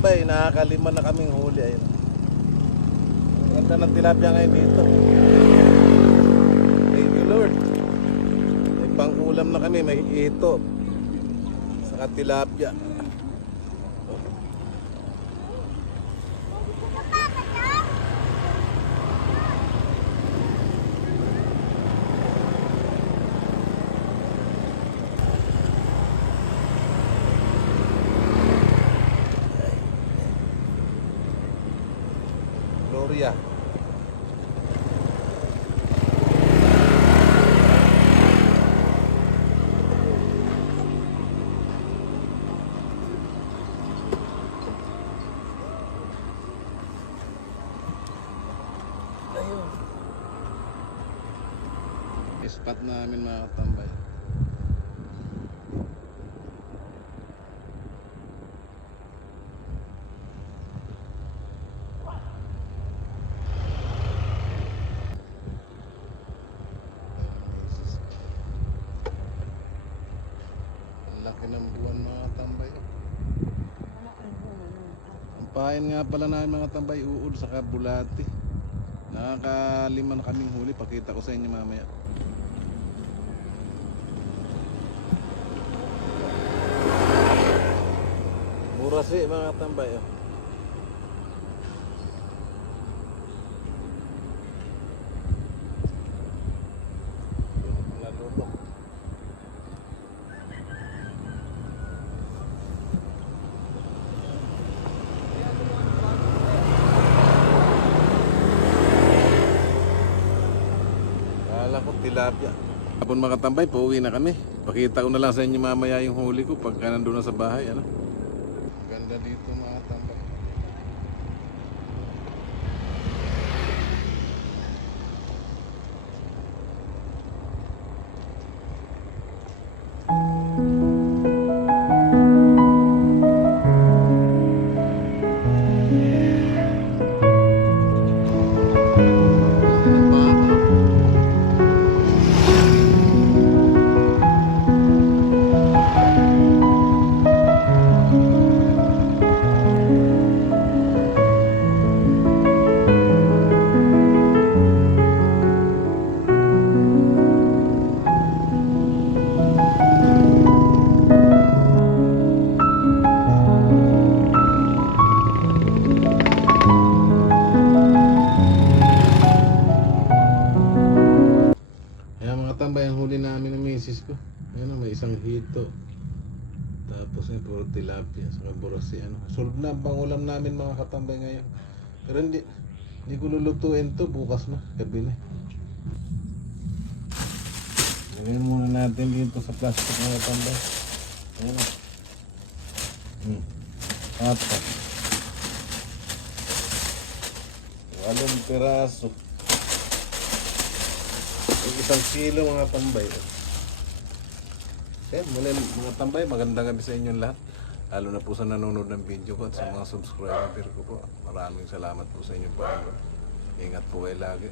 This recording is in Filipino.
tambay, nakakalima na kaming huli. Ayun. Ganda ng tilapia ngayon dito. Thank you Lord. May pang-ulam na kami, may ito. Saka tilapia. Ayun. Spot namin mga katambay. Ang laki ng buwan mga tambay. Ang pain nga pala namin mga tambay, uod sa kabulati. Nakakalima na kaming huli, pakita ko sa inyo mamaya. Mura si mga tambay. Oh. Yung nalulok. Kala ko tilapia. Kapon mga tambay, pauwi na kami. Pakita ko na lang sa inyo mamaya yung huli ko pagka nandun na sa bahay. Ano? Ganda dito mga tambay. Huli namin ng misis ko. Ayan may isang hito. Tapos yung puro tilapia, saka borasi. Ano. Solve na ang pangulam namin mga katambay ngayon. Pero hindi, hindi ko lulutuin to bukas na, gabi na. Lagyan muna natin dito sa plastic mga katambay. Ayan o. Hmm. Apat. Walong piraso. Yung isang kilo mga tambay. Yan, muli mga tambay, magandang gabi sa inyong lahat. Lalo na po sa nanonood ng video ko at sa mga subscriber ko po. Maraming salamat po sa inyong panonood. Ingat po kayo lagi.